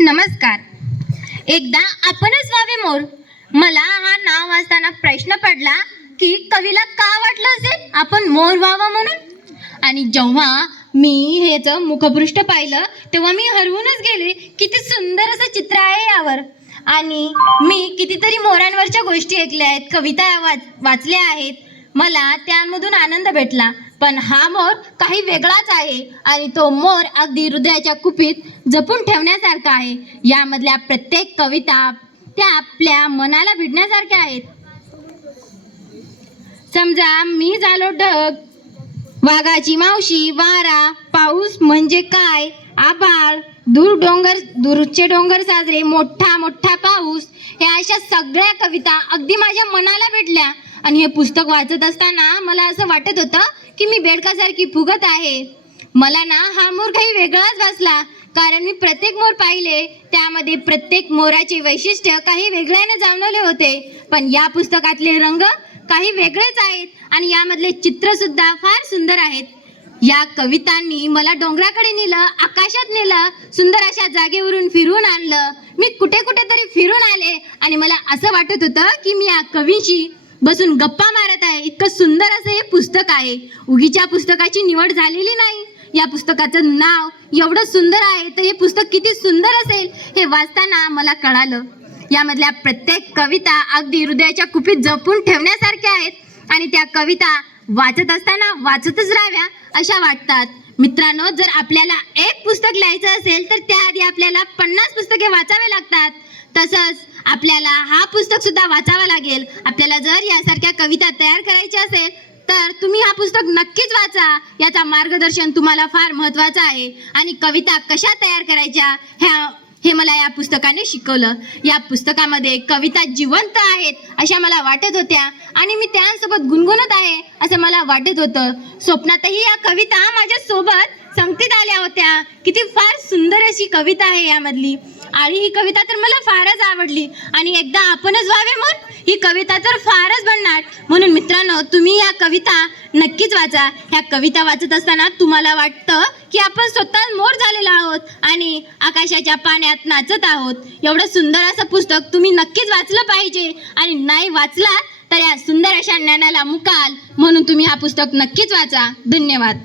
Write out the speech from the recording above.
नमस्कार. एकदा आपणच व्हावे मोर. मला हा नाव वाचताना प्रश्न पडला की कवीला का वाटलं असेल आपण मोर व्हावं म्हणून. आणि जेव्हा मी ह्याचं मुखपृष्ठ पाहिलं तेव्हा मी हरवूनच गेले. किती सुंदर असं चित्र आहे यावर. आणि मी कितीतरी मोरांवरच्या गोष्टी ऐकल्या आहेत, कविता वाचल्या आहेत. मला त्यामधून आनंद भेटला. पण हा मोर काही वेगळाच आहे आणि तो मोर अगदी हृदयाच्या कुपीत जपून ठेवण्यासारखा आहे. यामधल्या प्रत्येक कविता त्या आपल्या मनाला भिडण्यासारख्या आहेत. समजा मी झालो ढग, वाघाची मावशी, वारा, पाऊस म्हणजे काय, आभाळ, दूरचे डोंगर साजरे, मोठा मोठा पाऊस. ह्या अशा सगळ्या कविता अगदी माझ्या मनाला भिडल्या. आणि हे पुस्तक वाचत असताना मला असं वाटत होतं की मी बेडकासारखी फुगत आहे. मला ना हा मोर काही वेगळाच वाचला, कारण मी प्रत्येक मोर पाहिले. त्यामध्ये प्रत्येक मोराचे वैशिष्ट्य काही वेगळ्याने जाणवले होते. पण या पुस्तकातले रंग काही वेगळेच आहेत आणि यामधले चित्र सुद्धा फार सुंदर आहेत. या कवितांनी मला डोंगराकडे नेलं, आकाशात नेलं, सुंदर अशा जागेवरून फिरून आणलं. मी कुठे तरी फिरून आले आणि मला असं वाटत होतं की मी या कवींशी बसून गप्पा मारत आहे. इतकं सुंदर असं हे पुस्तक आहे. उगीच्या पुस्तकाची निवड झालेली नाही. या पुस्तकाचं नाव एवढं सुंदर आहे तर हे पुस्तक किती सुंदर असेल हे वाचताना मला कळालं. यामधल्या प्रत्येक कविता अगदी हृदयाच्या कुपीत जपून ठेवण्यासारख्या आहेत आणि त्या कविता वाचत असताना वाचतच राहाव्या अशा वाटतात. मित्रांनो, जर आपल्याला एक पुस्तक लिहायचं असेल तर त्याआधी आपल्याला 50 पुस्तके वाचावे लागतात. तसंच आपल्याला हा पुस्तक सुद्धा वाचावा लागेल. आपल्याला जर यासारख्या कविता तयार करायच्या असेल तर तुम्ही हा पुस्तक नक्कीच वाचा. याचा मार्गदर्शन तुम्हाला फार महत्त्वाचं आहे. आणि कविता कशा तयार करायच्या हे मला या पुस्तकाने शिकवलं. या पुस्तकामध्ये कविता जिवंत आहेत अशा मला वाटत होत्या आणि मी त्यांसोबत गुणगुणत आहे असं मला वाटत होतं. स्वप्नातही या कविता माझ्या सोबत संगतीत आल्या होत्या. किती फार सुंदर अशी कविता आहे यामधली. आणि ही कविता तर मला फारच आवडली. आणि एकदा आपणच व्हावे मोर ही कविता तर फारच भन्नाट. म्हणून मित्रांनो, तुम्ही या कविता नक्कीच वाचा. ह्या कविता वाचत असताना तुम्हाला वाटतं की आपण स्वतः मोर झालेलो आहोत आणि आकाशाच्या पाण्यात नाचत आहोत. एवढं सुंदर असं पुस्तक तुम्ही नक्कीच वाचलं पाहिजे. आणि नाही वाचलात तर या सुंदर अशा ज्ञानाला मुकाल. म्हणून तुम्ही हा पुस्तक नक्कीच वाचा. धन्यवाद.